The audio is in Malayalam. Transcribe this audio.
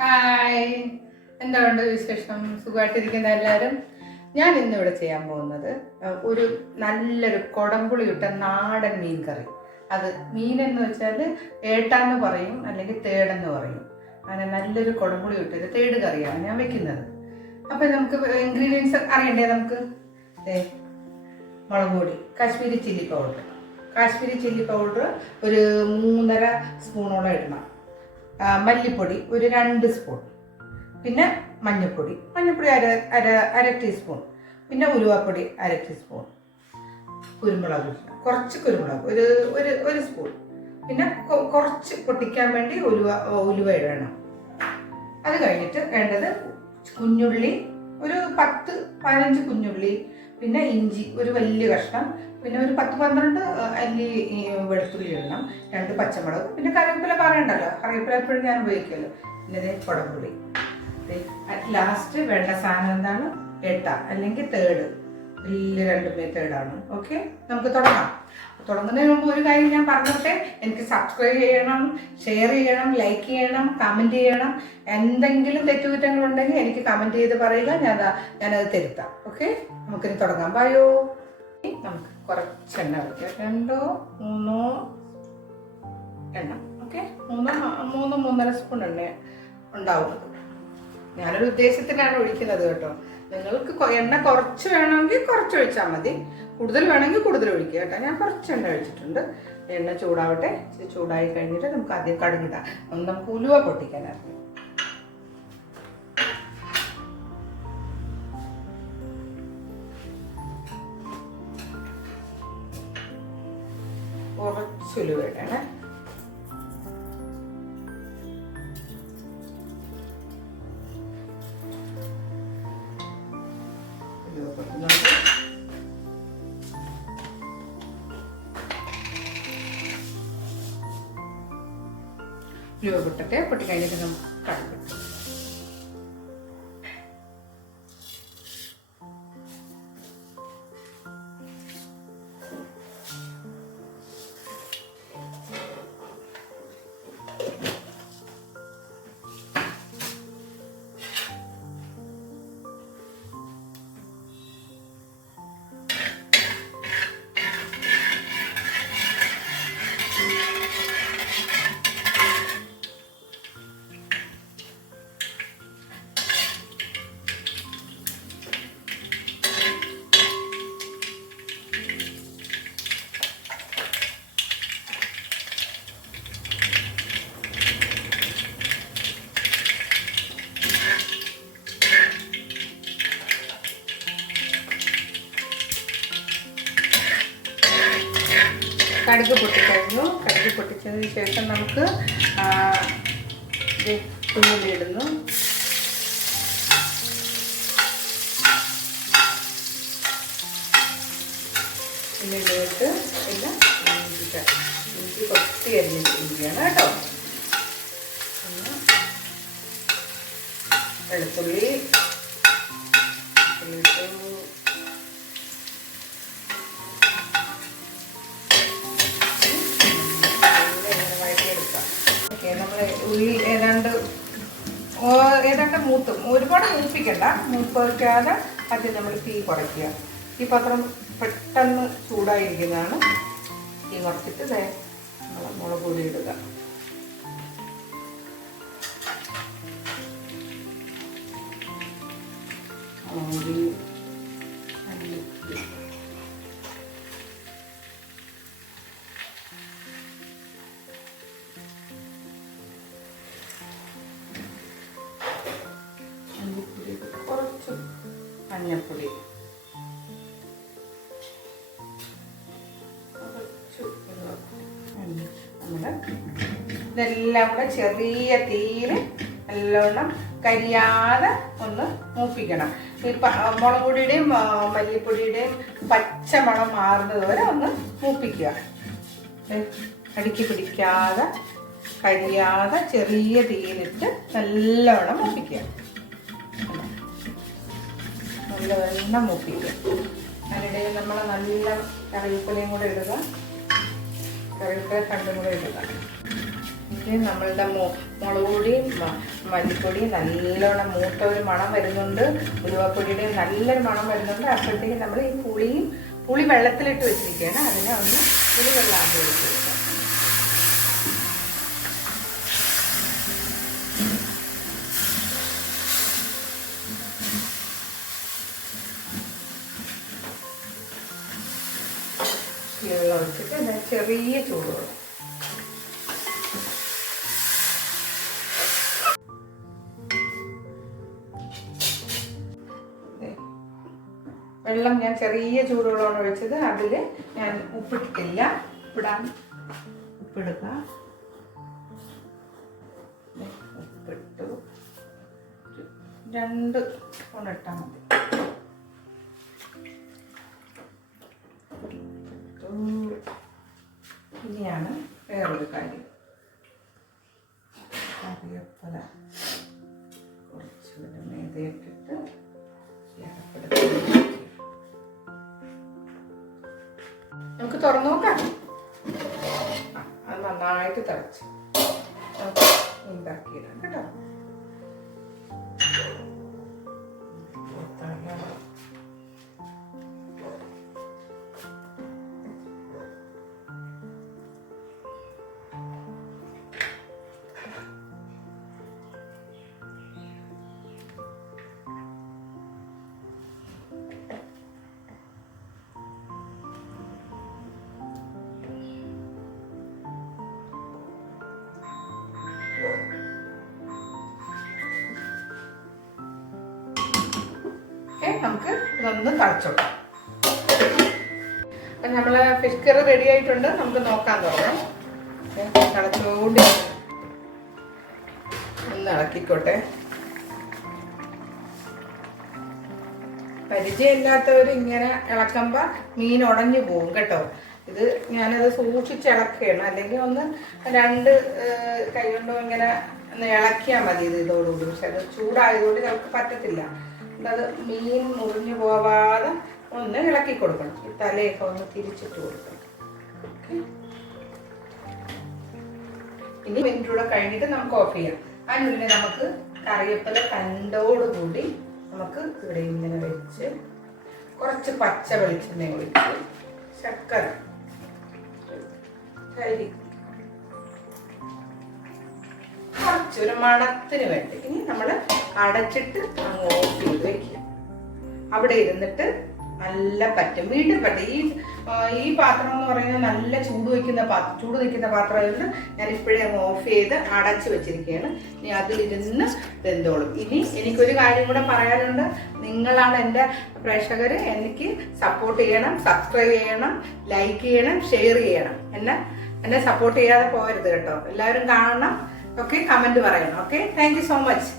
ഹായ്, എന്തുകൊണ്ട് വിശേഷം? സുഖമായിട്ടിരിക്കുന്ന എല്ലാവരും. ഞാൻ ഇന്നിവിടെ ചെയ്യാൻ പോകുന്നത് ഒരു നല്ലൊരു കുടംപുളി ഇട്ട നാടൻ മീൻ കറി. അത് മീനെന്ന് വെച്ചാൽ ഏട്ടാന്ന് പറയും, അല്ലെങ്കിൽ തേടെന്ന് പറയും. അങ്ങനെ നല്ലൊരു കുടംപുളി ഇട്ടൊരു തേട് കറിയാണ് ഞാൻ വെക്കുന്നത്. അപ്പം നമുക്ക് ഇൻഗ്രീഡിയൻസ് അറിയണ്ടേ? നമുക്ക് മുളക് പൊടി, കാശ്മീരി ചില്ലി പൗഡർ ഒരു 3.5 സ്പൂണോളം ഇടണം. മല്ലിപ്പൊടി ഒരു 2 സ്പൂൺ, പിന്നെ മഞ്ഞൾപ്പൊടി അര ടീസ്പൂൺ, പിന്നെ ഉലുവാപ്പൊടി 1/2 ടീസ്പൂൺ, കുരുമുളക് കുറച്ച് കുരുമുളക് ഒരു സ്പൂൺ, പിന്നെ കുറച്ച് പൊട്ടിക്കാൻ വേണ്ടി ഉലുവ ഇടണം. അത് കഴിഞ്ഞിട്ട് വേണ്ടത് കുഞ്ഞുള്ളി ഒരു 10-15 കുഞ്ഞുള്ളി, പിന്നെ ഇഞ്ചി ഒരു വലിയ കഷ്ണം, പിന്നെ ഒരു 10-12 അല്ലി വെളുത്തുള്ളി ഇടണം, 2 പച്ചമുളക്, പിന്നെ കറിവേപ്പില പറയണ്ടല്ലോ, കറിവേപ്പില എപ്പോഴും ഞാൻ ഉപയോഗിക്കുമല്ലോ. പിന്നെ കുടംപുളി. ലാസ്റ്റ് വേണ്ട സാധനം എന്താണ്? ഏട്ട അല്ലെങ്കിൽ തേട്. വലിയ 2 തേടാണ്. ഓക്കെ, നമുക്ക് തുടങ്ങാം. തുടങ്ങുന്നതിന് മുമ്പ് ഒരു കാര്യം ഞാൻ പറഞ്ഞോട്ടെ. എനിക്ക് സബ്സ്ക്രൈബ് ചെയ്യണം, ഷെയർ ചെയ്യണം, ലൈക്ക് ചെയ്യണം, കമൻറ്റ് ചെയ്യണം. എന്തെങ്കിലും തെറ്റുകുറ്റങ്ങളുണ്ടെങ്കിൽ എനിക്ക് കമൻറ്റ് ചെയ്ത് പറയുക, ഞാനത് തിരുത്താം. ഓക്കെ, നമുക്കിനി തുടങ്ങാം. ബായോ. നമുക്ക് കുറച്ച് എണ്ണ വയ്ക്കാം. 2-3 എണ്ണ. ഓക്കെ, 3-3.5 സ്പൂൺ എണ്ണ ഉണ്ടാവുന്നത്. ഞാനൊരു ഉദ്ദേശത്തിനാണ് ഒഴിക്കുന്നത് കേട്ടോ. നിങ്ങൾക്ക് എണ്ണ കുറച്ച് വേണമെങ്കിൽ കുറച്ച് ഒഴിച്ചാൽ മതി, കൂടുതൽ വേണമെങ്കിൽ കൂടുതൽ ഒഴിക്കുക കേട്ടോ. ഞാൻ കുറച്ച് എണ്ണ ഒഴിച്ചിട്ടുണ്ട്. എണ്ണ ചൂടാവട്ടെ. ചൂടായി കഴിഞ്ഞിട്ട് നമുക്ക് ആദ്യം കടുകിടാം. നമുക്ക് ഉലുവ പൊട്ടിക്കാനായിരുന്നു. കുറച്ച് ഉലുവ ഇടണേ. ഉലുവ പൊട്ടട്ടെ. പൊട്ടി കഴിഞ്ഞിട്ട് നമുക്ക് കടുക്. കടുക് പൊട്ടിക്കഴിഞ്ഞു. കടുക് പൊട്ടിച്ചതിന് ശേഷം നമുക്ക് കുഞ്ഞുള്ളി ഇടുന്നു. കുഞ്ഞുള്ളിയിട്ട് പിന്നെ ഇഞ്ചി കൊത്തി അരിഞ്ഞ ഇഞ്ചിയാണ് കേട്ടോ. വെളുത്തുള്ളി ഉള്ളി ഏതാണ്ട് മൂത്തും. ഒരുപാട് മൂപ്പിക്കണ്ട. മൂപ്പിക്കാതെ ആദ്യം നമ്മൾ തീ കുറയ്ക്കുക. ഈ പാത്രം പെട്ടെന്ന് ചൂടായിരിക്കുന്നതാണ്. തീ കുറച്ചിട്ട് നമ്മൾ മുളക് പൊടി ഇടുക. കുറച്ച് മഞ്ഞൾപ്പൊടി, ഇതെല്ലാം കൂടെ ചെറിയ തീയിൽ നല്ലോണം കരിയാതെ ഒന്ന് മൂപ്പിക്കണം. ഈ മുളക് പൊടിയുടെയും മല്ലിപ്പൊടിയുടെയും പച്ചമണം മാറുന്നത് വരെ ഒന്ന് മൂപ്പിക്കുക. അടുക്കി പിടിക്കാതെ കരിയാതെ ചെറിയ തീയിലിട്ട് നല്ലോണം മൂപ്പിക്കുക. നല്ലവണ്ണം മൂപ്പിക്കുക. അതിനിടയിൽ നമ്മൾ നല്ല കറിവേപ്പിലയും കൂടെ ഇടുക. കറിവേപ്പില കണ്ടും കൂടെ ഇടുക. നമ്മളുടെ മുളക് പൊടിയും മല്ലിപ്പൊടിയും നല്ലോണം മൂത്ത ഒരു മണം വരുന്നുണ്ട്, ഉലുവപ്പൊടിയുടെയും നല്ലൊരു മണം വരുന്നുണ്ട്. അപ്പോഴത്തേക്ക് നമ്മൾ ഈ പുളി വെള്ളത്തിലിട്ട് വെച്ചിരിക്കുകയാണ്, അതിനെ ഒന്ന് പുളി വെള്ളം ആക്കി വെച്ചിരിക്കുക. വെള്ളം ഒഴിച്ചിട്ട് ചെറിയ ചൂടുവെള്ളം. വെള്ളം ഞാൻ ചെറിയ ചൂടുവെള്ളമാണ് ഒഴിച്ചത്. അതിൽ ഞാൻ ഉപ്പിട്ടിട്ടില്ല. ഉപ്പിടുക. ഉപ്പിട്ടു. 2 സ്പൂൺ ഇട്ടാൽ മതി. ഇനിയാണ് വേറൊരു കാര്യം. കറിവേപ്പില കുറച്ച് മേതയിട്ടിട്ട് നമുക്ക് തുറന്നു നോക്കാം. അത് നന്നായിട്ട് തിളച്ച് ഉണ്ടാക്കിയിടാം കേട്ടോ. നമുക്ക് ഇതൊന്ന് തളിച്ചോക്കാം. അപ്പം നമ്മളെ ഫിഷ് കറി റെഡി ആയിട്ടുണ്ട്. നമുക്ക് നോക്കാൻ തുടങ്ങാം. തിളച്ചുകൊണ്ട് ഒന്ന് ഇളക്കിക്കോട്ടെ. പരിചയമില്ലാത്തവർ ഇങ്ങനെ ഇളക്കുമ്പോൾ മീൻ ഉടഞ്ഞു പോകും കേട്ടോ. ഇത് ഞാനത് സൂക്ഷിച്ച് ഇളക്കുകയാണ്, അല്ലെങ്കിൽ ഒന്ന് 2 കൈ കൊണ്ടും ഇങ്ങനെ ഒന്ന് ഇളക്കിയാൽ മതി ഇതോടുകൂടി. പക്ഷെ അത് ചൂടായതുകൊണ്ട് നമുക്ക് പറ്റത്തില്ല. അത് മീൻ മുറിഞ്ഞു പോവാതെ ഒന്ന് ഇളക്കി കൊടുക്കണം. ഈ തലയൊക്കെ ഒന്ന് തിരിച്ചിട്ട് കൊടുക്കണം. ഇനി മിനിറ്റൂടെ കഴിഞ്ഞിട്ട് നമുക്ക് ഓഫ് ചെയ്യാം. അതിനുള്ളിൽ നമുക്ക് കറിവേപ്പില തണ്ടോടുകൂടി നമുക്ക് ഇവിടെ ഇങ്ങനെ വെച്ച് കുറച്ച് പച്ച വെളിച്ചെണ്ണ ഒഴിച്ച് ശർക്കര കുറച്ചൊരു മണത്തിന് വേണ്ടി ഇനി നമ്മൾ അടച്ചിട്ട് അങ്ങ് ഓഫ് ചെയ്ത് വെക്കുക. അവിടെ ഇരുന്നിട്ട് നല്ല പറ്റും, വീണ്ടും പറ്റും. ഈ പാത്രം എന്ന് പറയുന്നത് നല്ല ചൂട് നിൽക്കുന്ന പാത്രമായിരുന്നു. ഞാൻ ഇപ്പോഴേ അങ്ങ് ഓഫ് ചെയ്ത് അടച്ച് വെച്ചിരിക്കുകയാണ്. ഇനി അതിലിരുന്ന് വെന്തോളും. ഇനി എനിക്കൊരു കാര്യം കൂടെ പറയാനുണ്ട്. നിങ്ങളാണ് എൻ്റെ പ്രേക്ഷകർ. എനിക്ക് സപ്പോർട്ട് ചെയ്യണം, സബ്സ്ക്രൈബ് ചെയ്യണം, ലൈക്ക് ചെയ്യണം, ഷെയർ ചെയ്യണം. എന്നെ സപ്പോർട്ട് ചെയ്യാതെ പോകരുത് കേട്ടോ. എല്ലാവരും കാണണം. ഓക്കെ, കമൻറ്റ് പറയണം. Okay, thank you so much.